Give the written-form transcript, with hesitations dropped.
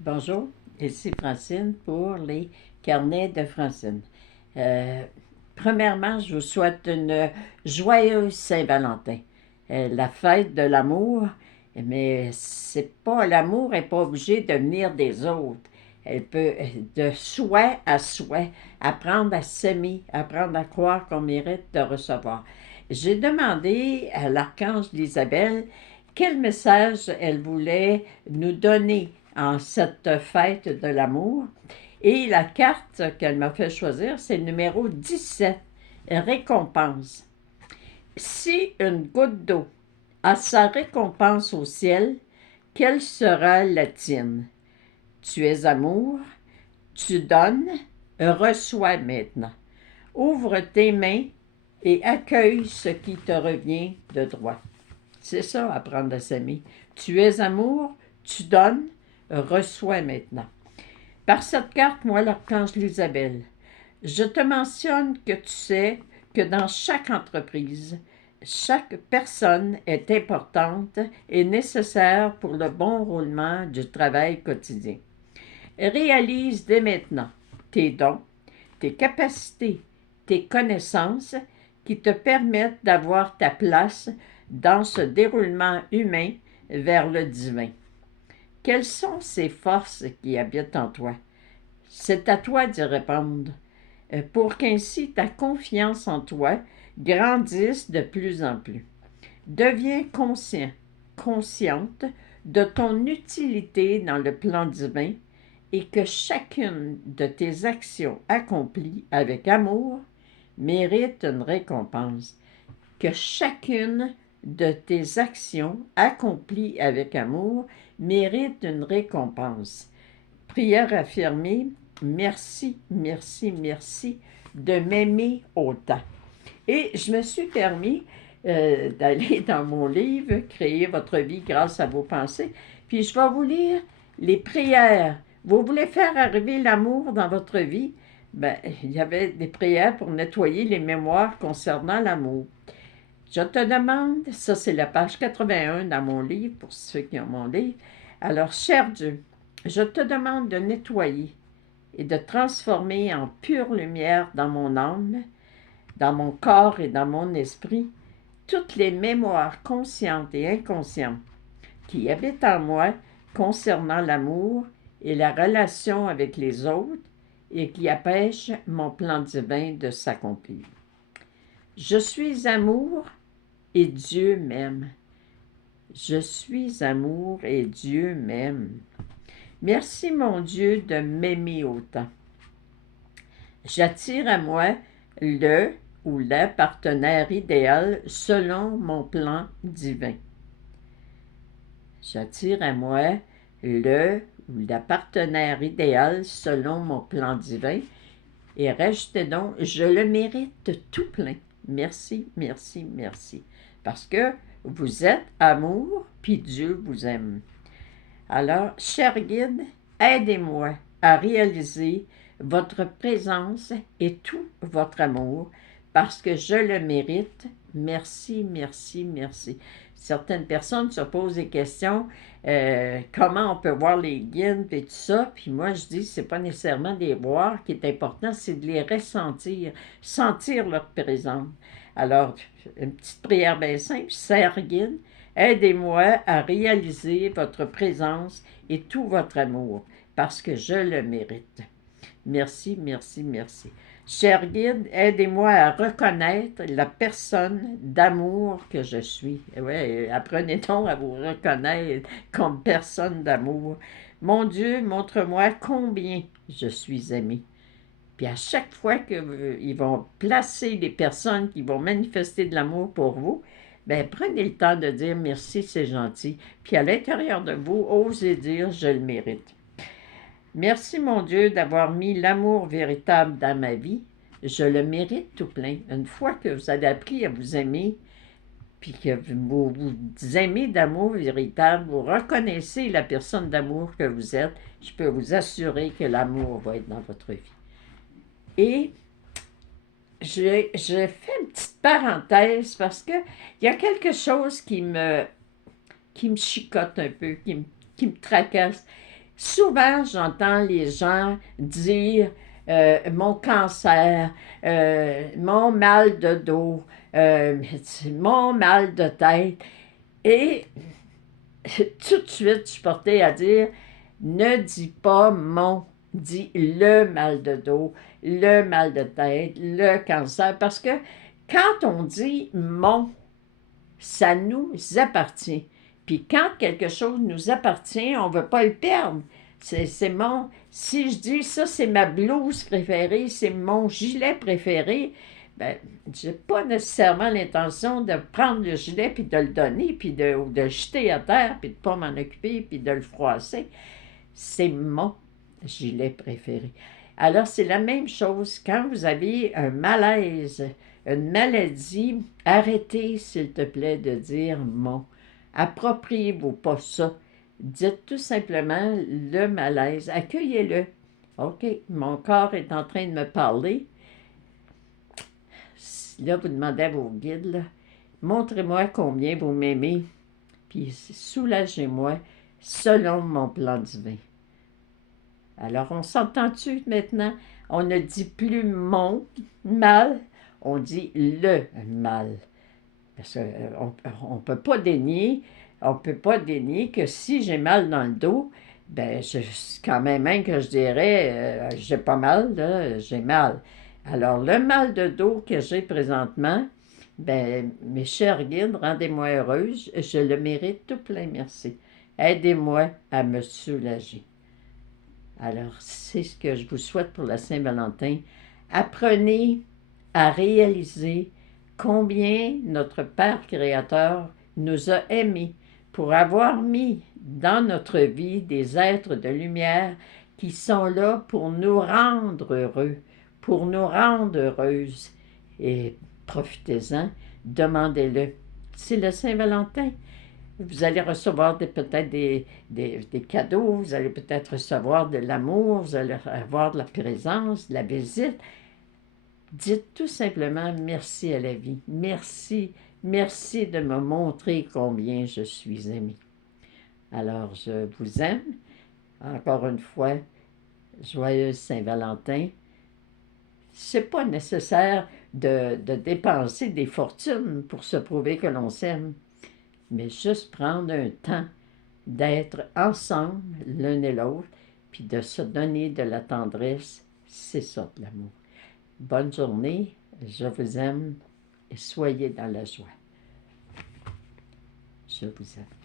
Bonjour, ici Francine pour les carnets de Francine. Euh, Premièrement, je vous souhaite une joyeuse Saint-Valentin, la fête de l'amour, mais c'est pas l'amour n'est pas obligé de venir des autres. Elle peut de souhait à souhait apprendre à s'aimer, apprendre à croire qu'on mérite de recevoir. J'ai demandé à l'archange Isabelle quel message elle voulait nous donner en cette fête de l'amour. Et la carte qu'elle m'a fait choisir, c'est le numéro 17, récompense. Si une goutte d'eau a sa récompense au ciel, quelle sera la tienne? Tu es amour, tu donnes, reçois maintenant. Ouvre tes mains et accueille ce qui te revient de droit. C'est ça, apprendre à s'aimer. Tu es amour, tu donnes, reçois maintenant. Par cette carte, moi, l'archange Isabelle, je te mentionne que tu sais que dans chaque entreprise, chaque personne est importante et nécessaire pour le bon roulement du travail quotidien. Réalise dès maintenant tes dons, tes capacités, tes connaissances qui te permettent d'avoir ta place dans ce déroulement humain vers le divin. Quelles sont ces forces qui habitent en toi? C'est à toi d'y répondre, pour qu'ainsi ta confiance en toi grandisse de plus en plus. Deviens conscient, consciente de ton utilité dans le plan divin et que chacune de tes actions accomplies avec amour mérite une récompense. Que chacune de tes actions accomplies avec amour mérite une récompense. Prière affirmée, merci, merci, merci de m'aimer autant. Et je me suis permis d'aller dans mon livre, Créer votre vie grâce à vos pensées, puis je vais vous lire les prières. Vous voulez faire arriver l'amour dans votre vie? Ben, il y avait des prières pour nettoyer les mémoires concernant l'amour. Je te demande, ça c'est la page 81 dans mon livre, pour ceux qui ont mon livre. Alors, cher Dieu, je te demande de nettoyer et de transformer en pure lumière dans mon âme, dans mon corps et dans mon esprit, toutes les mémoires conscientes et inconscientes qui habitent en moi concernant l'amour et la relation avec les autres et qui empêchent mon plan divin de s'accomplir. Je suis amour et Dieu m'aime. Je suis amour et Dieu m'aime. Merci mon Dieu de m'aimer autant. J'attire à moi le ou la partenaire idéal selon mon plan divin. J'attire à moi le ou la partenaire idéal selon mon plan divin. Et rajoutez donc, je le mérite tout plein. Merci, merci, merci. Parce que vous êtes amour, puis Dieu vous aime. Alors, cher guide, aidez-moi à réaliser votre présence et tout votre amour, parce que je le mérite. Merci, merci, merci. Certaines personnes se posent des questions, comment on peut voir les guides et tout ça, puis moi je dis, c'est pas nécessairement de les voir qui est important, c'est de les ressentir, sentir leur présence. Alors, une petite prière bien simple, Sœur guide, aidez-moi à réaliser votre présence et tout votre amour, parce que je le mérite. Merci, merci, merci. Cher guide, aidez-moi à reconnaître la personne d'amour que je suis. Oui, apprenez donc à vous reconnaître comme personne d'amour. Mon Dieu, montre-moi combien je suis aimé. Puis à chaque fois qu'ils vont placer des personnes qui vont manifester de l'amour pour vous, ben prenez le temps de dire merci, c'est gentil. Puis à l'intérieur de vous, osez dire je le mérite. Merci mon Dieu d'avoir mis l'amour véritable dans ma vie. Je le mérite tout plein. Une fois que vous avez appris à vous aimer, puis que vous aimez d'amour véritable, vous reconnaissez la personne d'amour que vous êtes, je peux vous assurer que l'amour va être dans votre vie. Et je fais une petite parenthèse parce que il y a quelque chose qui me chicote un peu, qui me tracasse. Souvent, j'entends les gens dire mon cancer, mon mal de dos, mon mal de tête. Et tout de suite, je suis portée à dire ne dis pas mon, dis le mal de dos, le mal de tête, le cancer. Parce que quand on dit mon, ça nous appartient. Puis quand quelque chose nous appartient, on ne veut pas le perdre. C'est mon. Si je dis ça, c'est ma blouse préférée, c'est mon gilet préféré, ben, j'ai pas nécessairement l'intention de prendre le gilet puis de le donner, puis ou de le jeter à terre, puis de ne pas m'en occuper, puis de le froisser. C'est mon gilet préféré. Alors, c'est la même chose quand vous avez un malaise, une maladie, arrêtez, s'il te plaît, de dire mon. Appropriez-vous pas ça. Dites tout simplement le malaise, accueillez-le. OK, mon corps est en train de me parler. Là, vous demandez à vos guides, là, montrez-moi combien vous m'aimez, puis soulagez-moi selon mon plan divin. Alors, on s'entend-tu maintenant? On ne dit plus mon mal, on dit le mal. Parce qu'on ne peut pas dénier, on peut pas dénier que si j'ai mal dans le dos, ben quand même que je dirais, j'ai pas mal, là, j'ai mal. Alors, le mal de dos que j'ai présentement, ben mes chers guides, rendez-moi heureuse, je le mérite tout plein merci. Aidez-moi à me soulager. Alors, c'est ce que je vous souhaite pour la Saint-Valentin. Apprenez à réaliser combien notre Père Créateur nous a aimés pour avoir mis dans notre vie des êtres de lumière qui sont là pour nous rendre heureux, pour nous rendre heureuses. Et profitez-en, demandez-le. C'est le Saint-Valentin. Vous allez recevoir peut-être des cadeaux, vous allez peut-être recevoir de l'amour, vous allez avoir de la présence, de la visite. Dites tout simplement merci à la vie. Merci, merci de me montrer combien je suis aimée. Alors, je vous aime. Encore une fois, joyeuse Saint-Valentin. C'est pas nécessaire de dépenser des fortunes pour se prouver que l'on s'aime, mais juste prendre un temps d'être ensemble l'un et l'autre, puis de se donner de la tendresse, c'est ça de l'amour. Bonne journée, je vous aime et soyez dans la joie. Je vous aime.